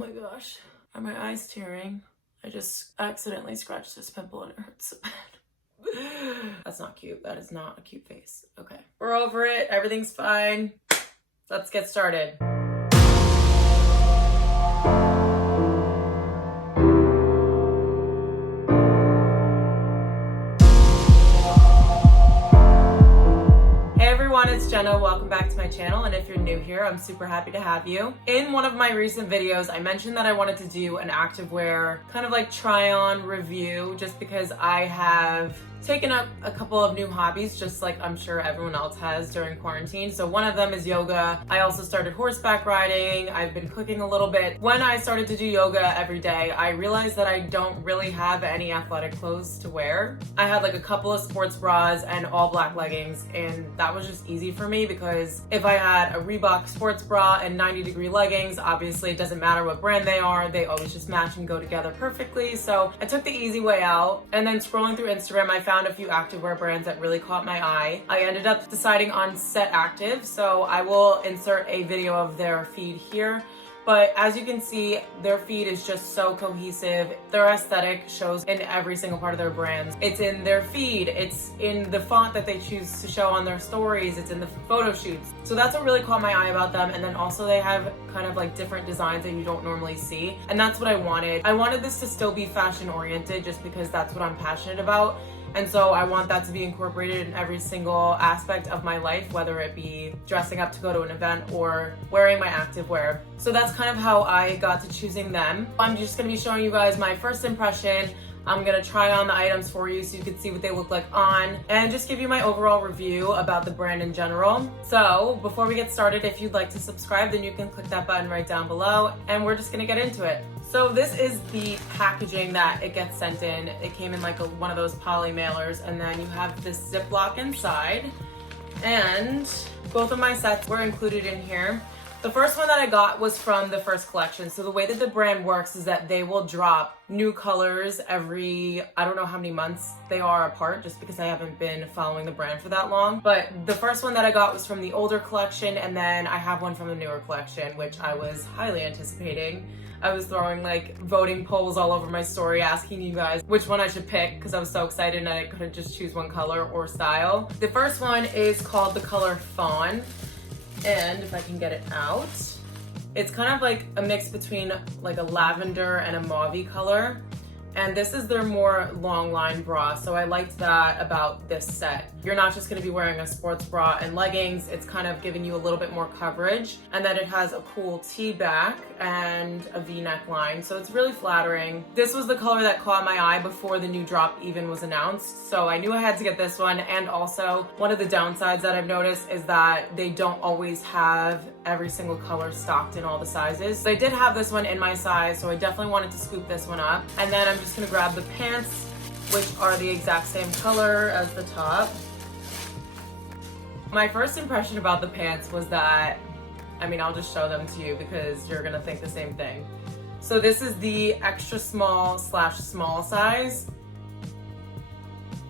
my gosh. Are my eyes tearing? I just accidentally scratched this pimple and it hurts so bad. That's not cute. That is not a cute face. Okay. We're over it. Everything's fine. Let's get started. It's Jenna. Welcome back to my channel, and if you're new here, I'm super happy to have you. In one of my recent videos, I mentioned that I wanted to do an activewear kind of like try on review, just because I have taken up a couple of new hobbies, just like I'm sure everyone else has during quarantine. So one of them is yoga. I also started horseback riding. I've been cooking a little bit. When I started to do yoga every day, I realized that I don't really have any athletic clothes to wear. I had like a couple of sports bras and all black leggings, and that was just easy for me because if I had a Reebok sports bra and 90-degree leggings, obviously it doesn't matter what brand they are, they always just match and go together perfectly. So I took the easy way out, and then scrolling through Instagram, I found a few activewear brands that really caught my eye. I ended up deciding on Set Active, so I will insert a video of their feed here. But as you can see, their feed is just so cohesive. Their aesthetic shows in every single part of their brands. It's in their feed, it's in the font that they choose to show on their stories, it's in the photo shoots. So that's what really caught my eye about them. And then also they have kind of like different designs that you don't normally see. And that's what I wanted. I wanted this to still be fashion oriented just because that's what I'm passionate about. And so I want that to be incorporated in every single aspect of my life, whether it be dressing up to go to an event or wearing my activewear. So that's kind of how I got to choosing them. I'm just gonna be showing you guys my first impression. I'm gonna try on the items for you so you can see what they look like on, and just give you my overall review about the brand in general. So before we get started, if you'd like to subscribe, then you can click that button right down below, and we're just gonna get into it. So this is the packaging that it gets sent in. It came in like one of those poly mailers, and then you have this Ziploc inside, and both of my sets were included in here. The first one that I got was from the first collection. So the way that the brand works is that they will drop new colors every, I don't know how many months they are apart, just because I haven't been following the brand for that long. But the first one that I got was from the older collection, and then I have one from the newer collection, which I was highly anticipating. I was throwing like voting polls all over my story asking you guys which one I should pick because I was so excited and I couldn't just choose one color or style. The first one is called the color Fawn, and if I can get it out, it's kind of like a mix between like a lavender and a mauve-y color. And this is their more long line bra, so I liked that about this set. You're not just gonna be wearing a sports bra and leggings, it's kind of giving you a little bit more coverage. And then it has a cool T-back and a V-neck line, so it's really flattering. This was the color that caught my eye before the new drop even was announced, so I knew I had to get this one. And also, one of the downsides that I've noticed is that they don't always have every single color stocked in all the sizes. They did have this one in my size, so I definitely wanted to scoop this one up. And then I'm just gonna grab the pants, which are the exact same color as the top. My first impression about the pants was that, I mean, I'll just show them to you because you're gonna think the same thing. So this is the extra small / small size.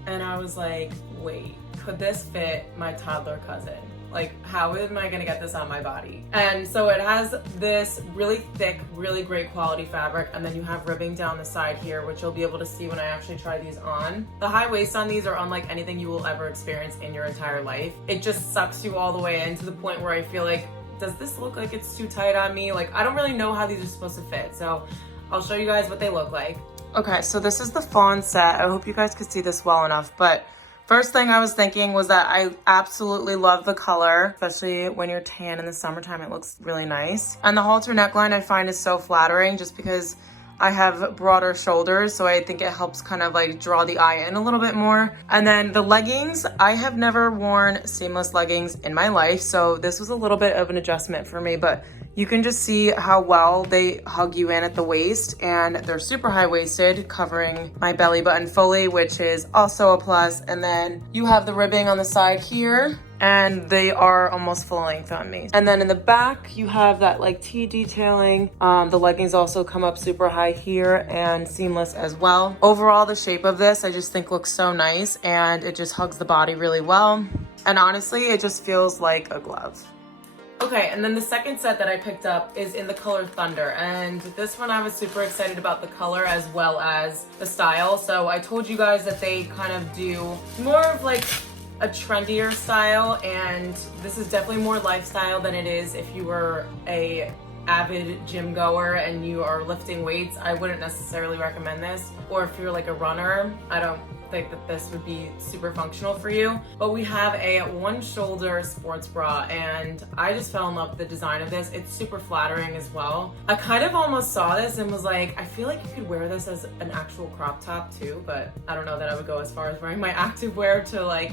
And I was like, wait, could this fit my toddler cousin? Like, how am I gonna get this on my body? And so it has this really thick, really great quality fabric, and then you have ribbing down the side here, which you'll be able to see when I actually try these on. The high waist on these are unlike anything you will ever experience in your entire life. It just sucks you all the way in to the point where I feel like, does this look like it's too tight on me? Like, I don't really know how these are supposed to fit, so I'll show you guys what they look like. Okay, so this is the fawn set. I hope you guys could see this well enough, but first thing I was thinking was that I absolutely love the color, especially when you're tan in the summertime, it looks really nice. And the halter neckline I find is so flattering just because I have broader shoulders, so I think it helps kind of like draw the eye in a little bit more. And then the leggings, I have never worn seamless leggings in my life, so this was a little bit of an adjustment for me, but you can just see how well they hug you in at the waist, and they're super high-waisted, covering my belly button fully, which is also a plus. And then you have the ribbing on the side here, and they are almost full length on me. And then in the back, you have that like T detailing. The leggings also come up super high here and seamless as well. Overall, the shape of this, I just think looks so nice, and it just hugs the body really well. And honestly, it just feels like a glove. Okay, and then the second set that I picked up is in the color Thunder, and this one I was super excited about the color as well as the style. So I told you guys that they kind of do more of like a trendier style, and this is definitely more lifestyle than it is if you were a avid gym goer and you are lifting weights. I wouldn't necessarily recommend this, or if you're like a runner, I don't think that this would be super functional for you. But we have a one shoulder sports bra, and I just fell in love with the design of this. It's super flattering as well. I kind of almost saw this and was like, I feel like you could wear this as an actual crop top too, but I don't know that I would go as far as wearing my activewear to like,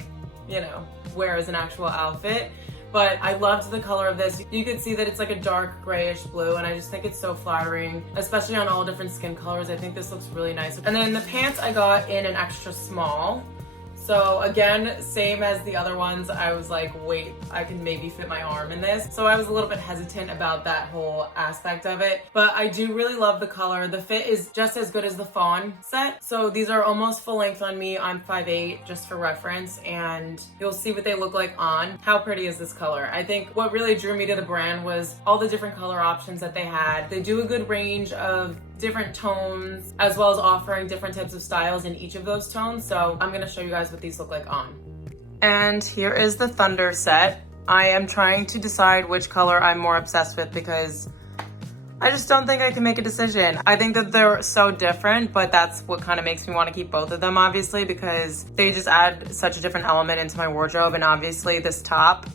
you know, wear as an actual outfit. But I loved the color of this. You could see that it's like a dark grayish blue, and I just think it's so flattering, especially on all different skin colors. I think this looks really nice. And then the pants I got in an extra small. So again, same as the other ones, I was like, wait, I can maybe fit my arm in this. So I was a little bit hesitant about that whole aspect of it, but I do really love the color. The fit is just as good as the fawn set. So these are almost full length on me. I'm 5'8", just for reference, and you'll see what they look like on. How pretty is this color? I think what really drew me to the brand was all the different color options that they had. They do a good range of different tones, as well as offering different types of styles in each of those tones. So I'm gonna show you guys what these look like on. And here is the Thunder set. I am trying to decide which color I'm more obsessed with because I just don't think I can make a decision. I think that they're so different, but that's what kind of makes me want to keep both of them, obviously, because they just add such a different element into my wardrobe. And obviously this top,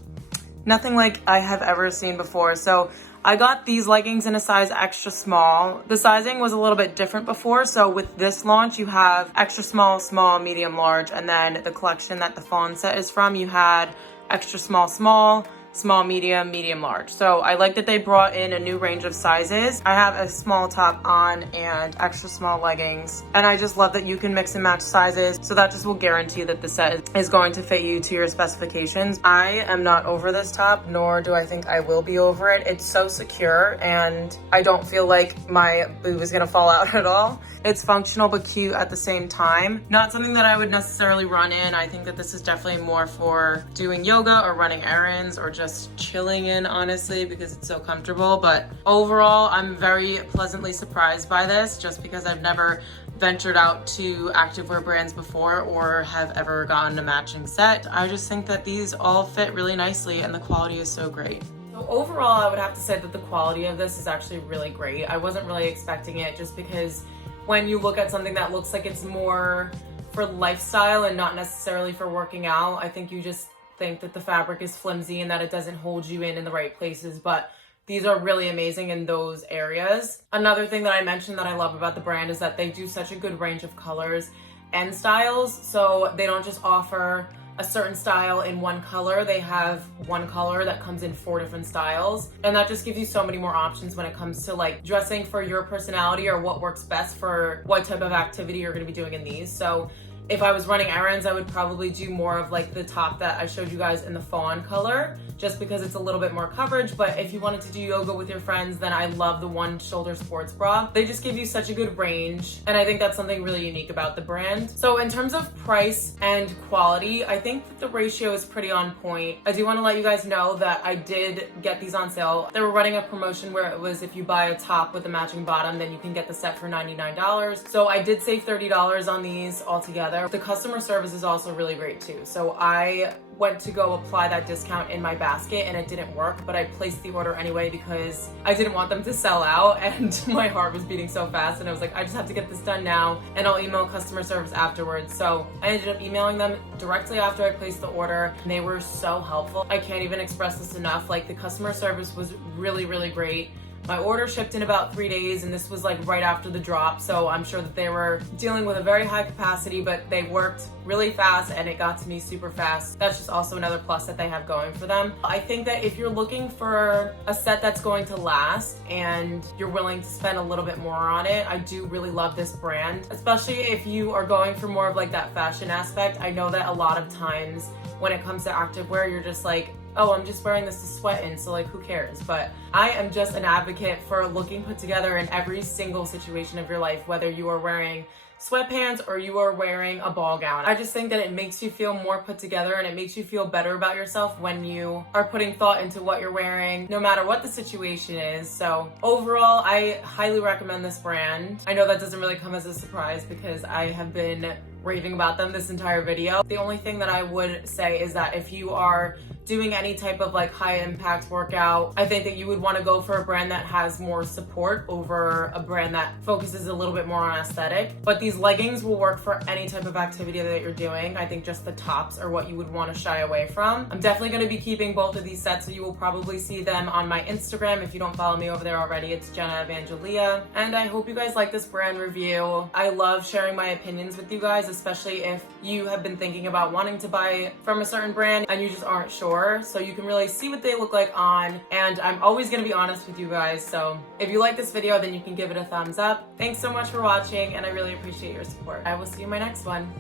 nothing like I have ever seen before. So I got these leggings in a size extra small. The sizing was a little bit different before, so with this launch you have extra small, small, medium, large, and then the collection that the fawn set is from, you had extra small, small, small, medium, medium, large. So I like that they brought in a new range of sizes. I have a small top on and extra small leggings, and I just love that you can mix and match sizes, so that just will guarantee that the set is going to fit you to your specifications. I am not over this top, nor do I think I will be over it. It's so secure, and I don't feel like my boob is gonna fall out at all. It's functional but cute at the same time. Not something that I would necessarily run in. I think that this is definitely more for doing yoga or running errands or just chilling in, honestly, because it's so comfortable. But overall, I'm very pleasantly surprised by this, just because I've never ventured out to activewear brands before or have ever gotten a matching set. I just think that these all fit really nicely and the quality is so great. So overall, I would have to say that the quality of this is actually really great. I wasn't really expecting it, just because when you look at something that looks like it's more for lifestyle and not necessarily for working out, I think you just think that the fabric is flimsy and that it doesn't hold you in the right places, but these are really amazing in those areas. Another thing that I mentioned that I love about the brand is that they do such a good range of colors and styles. So they don't just offer a certain style in one color. They have one color that comes in 4 different styles, and that just gives you so many more options when it comes to like dressing for your personality or what works best for what type of activity you're going to be doing in these. So if I was running errands, I would probably do more of like the top that I showed you guys in the fawn color, just because it's a little bit more coverage. But if you wanted to do yoga with your friends, then I love the one shoulder sports bra. They just give you such a good range, and I think that's something really unique about the brand. So in terms of price and quality, I think that the ratio is pretty on point. I do want to let you guys know that I did get these on sale. They were running a promotion where it was if you buy a top with a matching bottom, then you can get the set for $99. So I did save $30 on these altogether. The customer service is also really great too. So I went to go apply that discount in my basket and it didn't work, but I placed the order anyway because I didn't want them to sell out, and my heart was beating so fast, and I was like, I just have to get this done now, and I'll email customer service afterwards. So I ended up emailing them directly after I placed the order, and they were so helpful. I can't even express this enough. Like, the customer service was really, really great. My order shipped in about 3 days, and this was like right after the drop, so I'm sure that they were dealing with a very high capacity, but they worked really fast and it got to me super fast. That's just also another plus that they have going for them. I think that if you're looking for a set that's going to last and you're willing to spend a little bit more on it, I do really love this brand, especially if you are going for more of like that fashion aspect. I know that a lot of times when it comes to activewear, you're just like, oh, I'm just wearing this to sweat in, so like who cares? But I am just an advocate for looking put together in every single situation of your life, whether you are wearing sweatpants or you are wearing a ball gown. I just think that it makes you feel more put together and it makes you feel better about yourself when you are putting thought into what you're wearing, no matter what the situation is. So overall, I highly recommend this brand. I know that doesn't really come as a surprise because I have been raving about them this entire video. The only thing that I would say is that if you are doing any type of like high impact workout, I think that you would want to go for a brand that has more support over a brand that focuses a little bit more on aesthetic. But these leggings will work for any type of activity that you're doing. I think just the tops are what you would want to shy away from. I'm definitely going to be keeping both of these sets, so you will probably see them on my Instagram. If you don't follow me over there already, it's Jenna Evangelia. And I hope you guys like this brand review. I love sharing my opinions with you guys, especially if you have been thinking about wanting to buy from a certain brand and you just aren't sure. So you can really see what they look like on, and I'm always going to be honest with you guys. So if you like this video, then you can give it a thumbs up. Thanks so much for watching, and I really appreciate your support. I will see you in my next one.